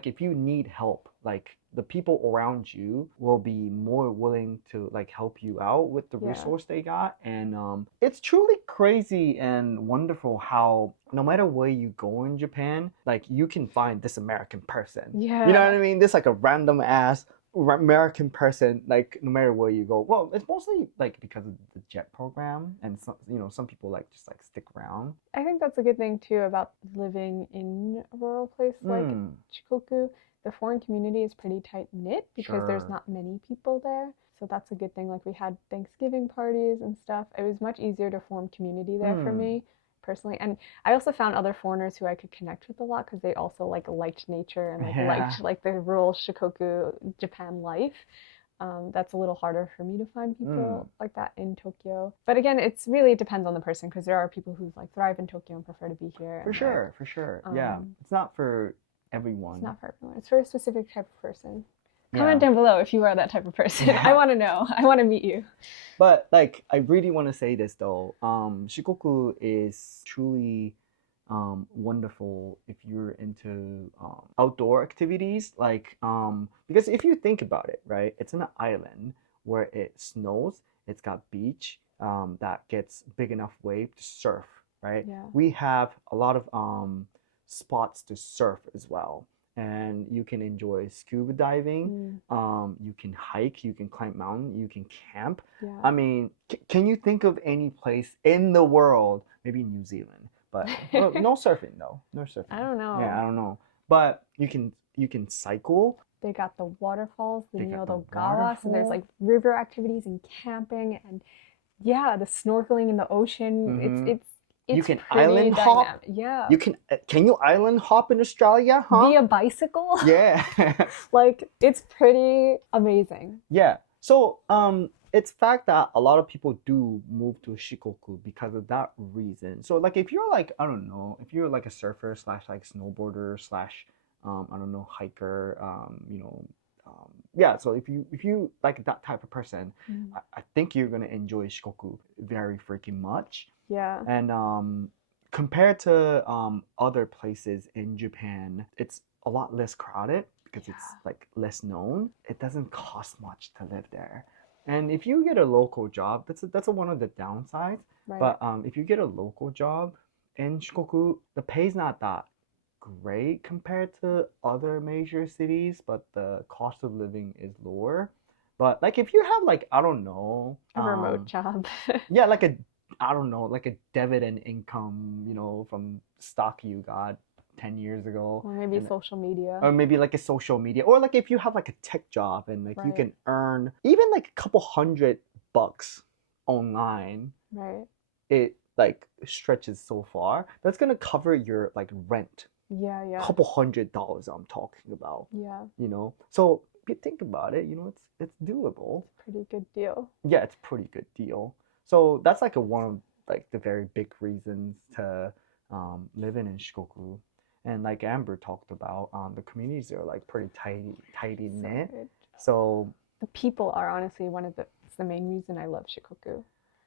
if you need help, like the people around you will be more willing to like help you out with the resource they got. And it's truly crazy and wonderful how no matter where you go in Japan, like you can find this American person. Yeah. You know what I mean? This like a random ass American person, like no matter where you go. Well, it's mostly like because of the jet program, and some, you know, some people like just like stick around. I think that's a good thing too about living in a rural place like Shikoku. The foreign community is pretty tight knit because there's not many people there. So that's a good thing. Like we had Thanksgiving parties and stuff. It was much easier to form community there for me personally. And I also found other foreigners who I could connect with a lot because they also like liked nature and like liked like the rural Shikoku Japan life. That's a little harder for me to find people like that in Tokyo. But again, it's really depends on the person because there are people who like thrive in Tokyo and prefer to be here. For sure. Yeah, it's not for everyone. It's not for everyone. It's for a specific type of person. Comment down below if you are that type of person. I want to know. I want to meet you. But like, I really want to say this though. Shikoku is truly wonderful if you're into outdoor activities. Like, because if you think about it, right, it's an island where it snows. It's got beach that gets big enough wave to surf, right? Yeah. We have a lot of spots to surf as well. And you can enjoy scuba diving. You can hike. You can climb mountain. You can camp. Yeah. I mean, can you think of any place in the world? Maybe New Zealand, but well, no surfing though. No surfing. I don't know. Yeah, I don't know. But you can cycle. They got the waterfalls, the Nyodogawa, so there's like river activities and camping, and yeah, the snorkeling in the ocean. It's You It's can pretty island hop. dynamic. Yeah. Can you island hop in Australia, huh? Via bicycle. Yeah. Like it's pretty amazing. Yeah. So it's fact that a lot of people do move to Shikoku because of that reason. So like if you're like, I don't know, if you're like a surfer slash like snowboarder slash I don't know, hiker, yeah, so if you like that type of person, I think you're gonna enjoy Shikoku very freaking much. Yeah. And compared to other places in Japan, it's a lot less crowded because it's like less known. It doesn't cost much to live there. And if you get a local job, that's one of the downsides. Right. But if you get a local job in Shikoku, the pay's not that great compared to other major cities, but the cost of living is lower. But like if you have like I don't know, A remote job. yeah, like a I don't know, like a dividend income, from stock you got 10 years ago. Or maybe social media. Or maybe like a social media. Or like if you have like a tech job and like you Right. can earn even like a couple $100 online. Right. It like stretches so far. That's gonna cover your like rent. Yeah, yeah. Couple $100 I'm talking about. Yeah. So if you think about it, it's doable. Pretty good deal. Yeah, it's a pretty good deal. So that's like one of like the very big reasons to live in Shikoku. And like Amber talked about, the communities are like pretty tidy knit. So the people are honestly it's the main reason I love Shikoku.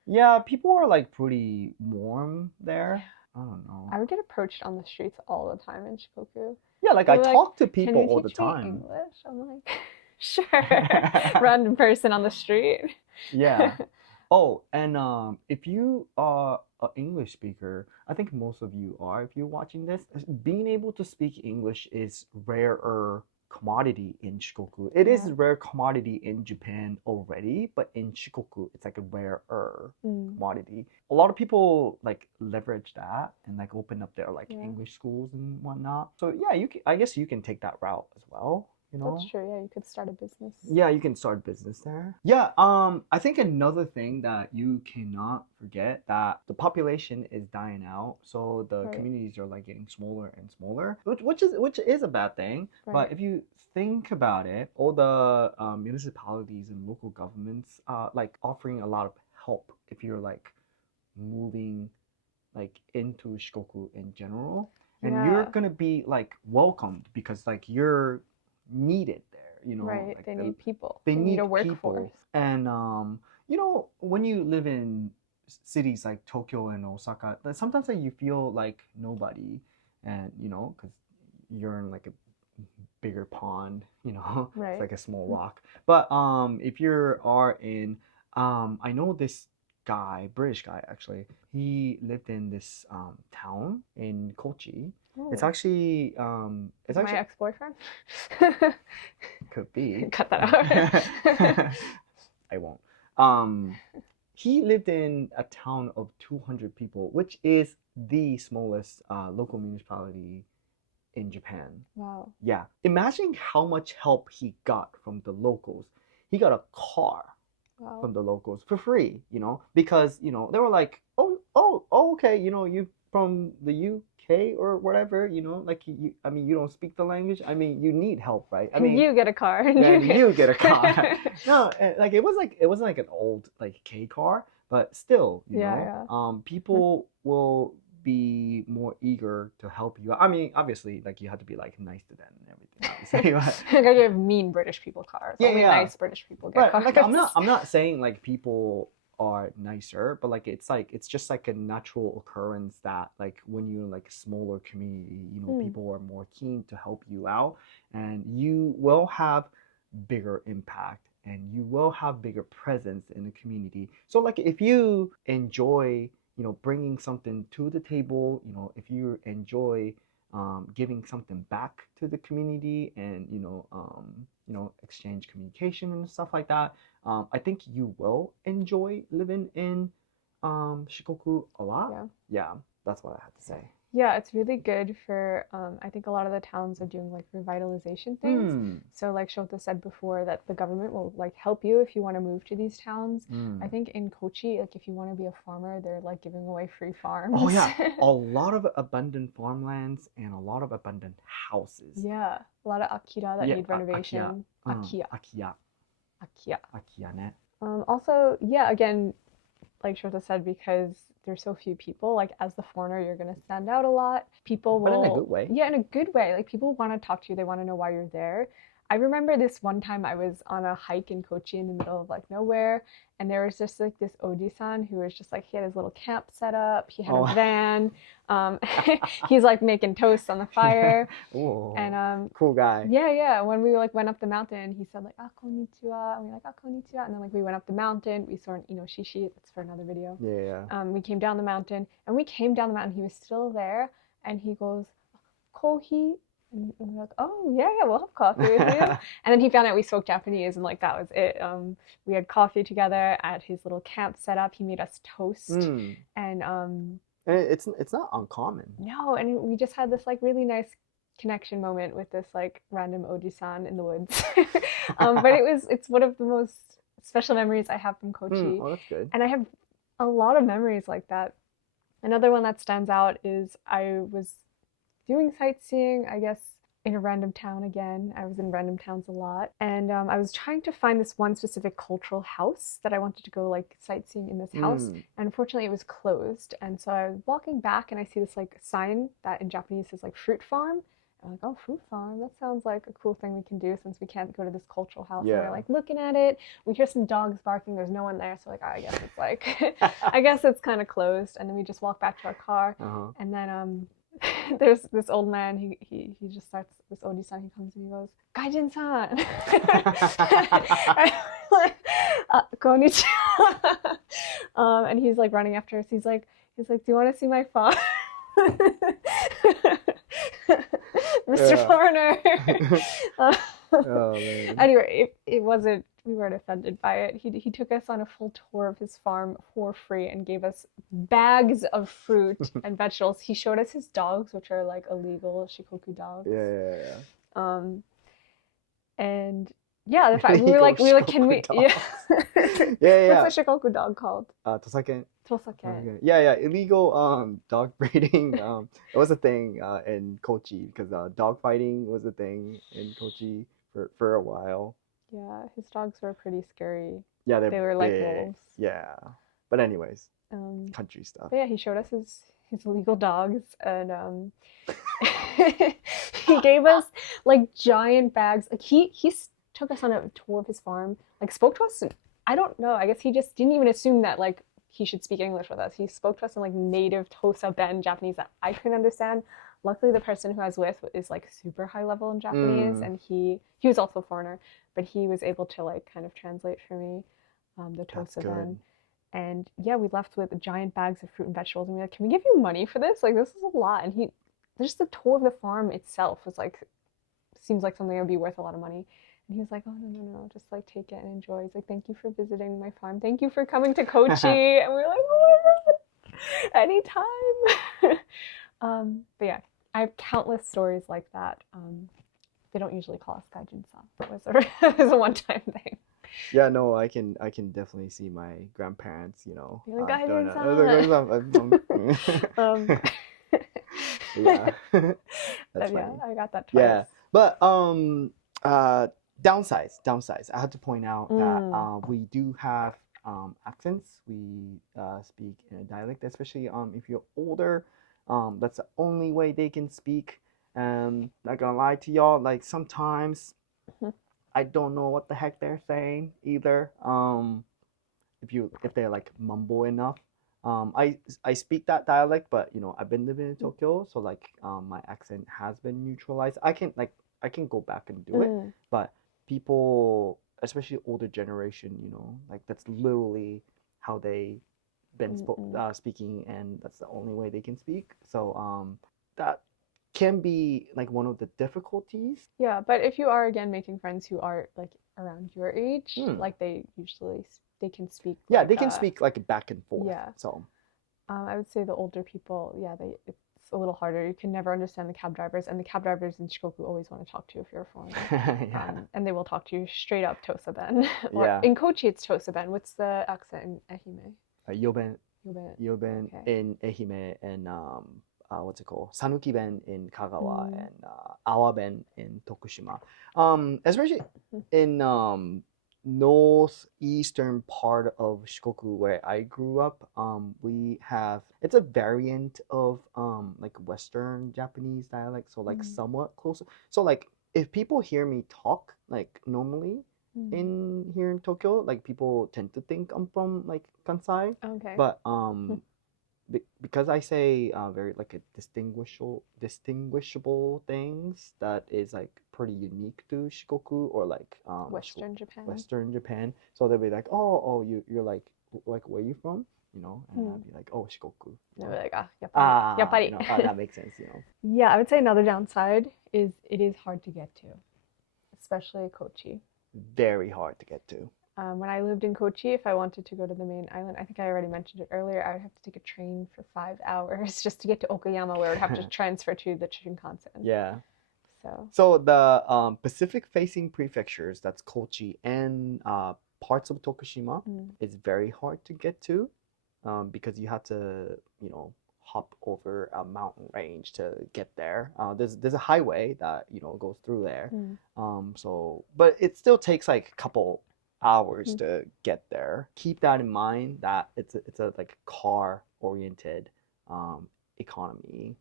Yeah, people are like pretty warm there. I don't know. I would get approached on the streets all the time in Shikoku. Yeah, like I talk to people all the Can you teach time. me English? I'm like, sure. Random person on the street. Yeah. Oh, and if you are an English speaker, I think most of you are, if you're watching this, being able to speak English is rarer commodity in Shikoku. It is a rare commodity in Japan already, but in Shikoku, it's like a rarer commodity. A lot of people like leverage that and like open up their like English schools and whatnot. So yeah, I guess you can take that route as well. That's true. Yeah, you could start a business. Yeah, you can start a business there. Yeah, I think another thing that you cannot forget that the population is dying out, so the communities are like getting smaller and smaller, which is a bad thing. Right. But if you think about it, all the municipalities and local governments like offering a lot of help if you're like moving like into Shikoku in general, and you're gonna be like welcomed because like you're needed there, right. like they need people. They need a people. Workforce. And when you live in cities like Tokyo and Osaka, sometimes like you feel like nobody, and because you're in like a bigger pond, right. It's like a small rock. But if you are in I know this guy, British guy actually, he lived in this town in Kochi. It's actually my ex-boyfriend. Could be. Cut that out. I won't. He lived in a town of 200 people, which is the smallest local municipality in Japan. Wow. Yeah. Imagine how much help he got from the locals. He got a car from the locals for free, because, they were like, oh, okay, you from the UK or whatever, like you don't speak the language. You need help, right? You get a car. And you get a car. No, like it wasn't like an old like K car, but still, people will be more eager to help you. Obviously, like you have to be like nice to them and everything. Like you have mean British people cars. Only nice British people get cars. Like I'm not saying like people are nicer, but like it's just like a natural occurrence that like when you're in like a smaller community, people are more keen to help you out, and you will have bigger impact and you will have bigger presence in the community. So like if you enjoy bringing something to the table, if you enjoy giving something back to the community and exchange communication and stuff like that, I think you will enjoy living in Shikoku a lot. Yeah, that's what I have to say. Yeah, it's really good for I think a lot of the towns are doing like revitalization things. Hmm. So like Shota said before that the government will like help you if you want to move to these towns. I Hmm. think in Kochi, like if you want to be a farmer, they're like giving away free Oh farms. yeah, a lot of abundant farmlands and a lot of abundant houses. Yeah, a lot of Akira that Yeah, need Akia. renovation. Akia, Akia. Akia. Akia ね。Also, yeah, again, like Shota said, because there's so few people, like as the foreigner, you're gonna stand out a lot. People But in a will, good way. yeah, in a good way. Like people want to talk to you, they want to know why you're there. I remember this one time I was on a hike in Kochi in the middle of like nowhere, and there was just like this Oji-san who was just like he had his little camp set up, he had a Oh. van, he's like making toast on the fire, and Oh, cool guy. yeah, yeah. When we like went up the mountain, he said like "ah konnichiwa," and we were like "ah konnichiwa," and then like we went up the mountain. We saw an inoshishi. That's for another video. Yeah. We came down the mountain, and we came down the mountain. He was still there, and he goes, "Kohi," and we're like, "Oh yeah, yeah, we'll have coffee with you." And then he found out we spoke Japanese, and like that was it. We had coffee together at his little camp set up. He made us toast, Mm. and And it's not uncommon. no, and we just had this like really nice connection moment with this like random Oji-san in the woods. But it's one of the most special memories I have from Kochi, Oh, that's good. and I have a lot of memories like that. Another one that stands out is I was doing sightseeing, I guess, in a random town again. I was in random towns a lot. And I was trying to find this one specific cultural house that I wanted to go like sightseeing in this house. Mm. And unfortunately, it was closed. And so I was walking back and I see this like sign that in Japanese says like fruit farm. I'm like, oh, fruit farm. That sounds like a cool thing we can do since we can't go to this cultural house. And we're Yeah. like looking at it. We hear some dogs barking. There's no one there. So like, I guess it's like, I guess it's kind of closed. And then we just walk back to our car. Uh-huh. And then there's this old man. He just starts. This Oji-san. He comes and he goes, "Gaijin-san," like, "Konnichiwa," and he's like running after us. He's like, "Do you want to see my farm?" Mr. Yeah. Foreigner. Oh man. Anyway, it wasn't. We weren't offended by it. He took us on a full tour of his farm for free and gave us bags of fruit and vegetables. He showed us his dogs, which are like illegal Shikoku dogs. Yeah. And yeah, the fact we were like, can we? Yeah. Yeah. What's a Shikoku dog called? Tosaken. Tosaken. Yeah. Illegal dog breeding. It was a thing in Kochi because dog fighting was a thing in Kochi for a while. Yeah, his dogs were pretty scary. Yeah, They were like big. wolves. Yeah, but anyways, Um, country stuff. but yeah, he showed us his illegal dogs, and he gave us like giant bags. Like he took us on a tour of his farm. Like spoke to us. I don't know. I guess he just didn't even assume that like he should speak English with us. He spoke to us in like native Tosa Ben Japanese that I couldn't understand. Luckily, the person who I was with is like super high level in Japanese, and he was also a foreigner, but he was able to like kind of translate for me the Tosa Ben. And yeah, we left with giant bags of fruit and vegetables, and we were like, "Can we give you money for this? Like, this is a lot." And just the tour of the farm itself was like, seems like something that would be worth a lot of money. And he was like, "Oh no, just like take it and enjoy." He's like, "Thank you for visiting my farm. Thank you for coming to Kochi." And we were like, "Oh my god, anytime." But yeah, I have countless stories like that. They don't usually call us gaijin-san. It was a one-time thing. Yeah, no, I can definitely see my grandparents, You're like, doing gaijin-san. Yeah, Yeah, that's funny. I got that twice. Yeah, but downsides. I have to point out that we do have accents. We speak in a dialect, especially if you're older. That's the only way they can speak. Not gonna lie to y'all, like sometimes I don't know what the heck they're saying either. If they're like mumble enough. I speak that dialect, but I've been living in Tokyo, so like my accent has been neutralized. I can go back and do it, but people, especially older generation, like that's literally how they been speaking, and that's the only way they can speak. So that can be like one of the difficulties. Yeah, but if you are again making friends who are like around your age, like they can speak. Yeah, they can speak like back and forth. Yeah. So I would say the older people, yeah, it's a little harder. You can never understand the cab drivers, and the cab drivers in Shikoku always want to talk to you if you're a foreigner. Yeah. And they will talk to you straight up Tosaben. Or Yeah. in Kochi, it's Tosaben. What's the accent in Ehime? Yoben, Yoben. Okay. in Ehime, and what's it called? Sanuki-ben in Kagawa, Mm. and Awa-ben in Tokushima. Especially in northeastern part of Shikoku where I grew up, we have, it's a variant of like Western Japanese dialect, so like somewhat closer. So like if people hear me talk like normally in here in Tokyo, like people tend to think I'm from like Kansai. Okay. But because I say very like a distinguishable things that is like pretty unique to Shikoku, or like Western Japan. Western Japan. So they'll be like, oh, you're like where you from? You know, and I'd be like, oh, Shikoku. They'll be like, yappari. yappari. That makes sense, you know. Yeah, I would say another downside is it is hard to get to, especially Kochi. Very hard to get to. When I lived in Kochi, if I wanted to go to the main island, I think I already mentioned it earlier, I would have to take a train for 5 hours just to get to Okayama, where I would have to transfer to the Shinkansen. Yeah. So the Pacific-facing prefectures, that's Kochi and parts of Tokushima, is very hard to get to, because you have to, you know, hop over a mountain range to get there. There's a highway that, you know, goes through there. But it still takes like a couple hours to get there. Keep that in mind, that it's a like car oriented economy.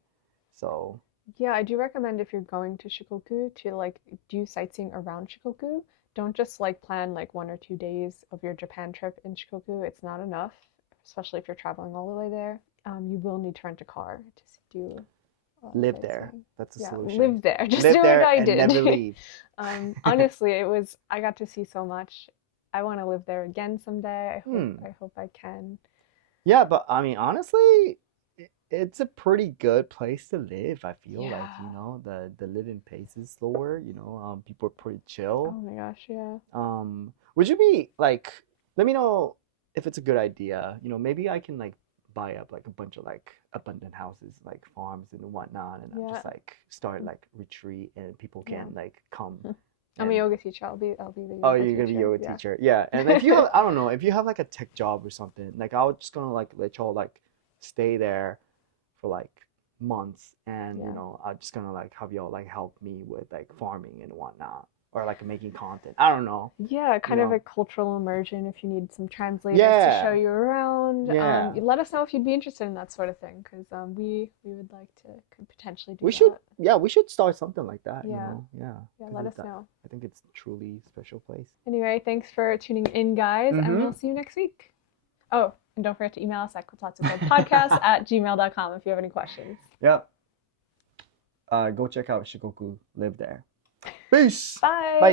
So yeah, I do recommend if you're going to Shikoku to like do sightseeing around Shikoku. Don't just like plan like 1 or 2 days of your Japan trip in Shikoku. It's not enough, especially if you're traveling all the way there. You will need to rent a car to do live there. That's the solution. Live there. Just live do there what I and did. never leave. Honestly, I got to see so much. I want to live there again someday. I hope I can. Yeah, but I mean, honestly, it's a pretty good place to live. I feel like, you know, the living pace is slower. You know, people are pretty chill. Oh my gosh, yeah. Would you be like? Let me know if it's a good idea. You know, maybe I can like buy up like a bunch of like abundant houses, like farms and whatnot, and just like start like retreat, and people can like come. I'm a yoga teacher. I'll be the yoga teacher. Oh, you're gonna be a yoga teacher. Yeah. And if you have, I don't know, if you have like a tech job or something, like I was just gonna like let y'all like stay there for like months, and you know, I'm just gonna like have y'all like help me with like farming and whatnot, or like making content. I don't know. Yeah, kind of a cultural immersion if you need some translators to show you around. Let us know if you'd be interested in that sort of thing, because we would like to potentially do that. We should start something like that. Yeah. You know? Yeah, let us know. I think it's truly a special place. Anyway, thanks for tuning in, guys, and we'll see you next week. Oh, and don't forget to email us at kotatsupodcast@gmail.com if you have any questions. Yep. Go check out Shikoku. Live there. Peace. Bye. Bye.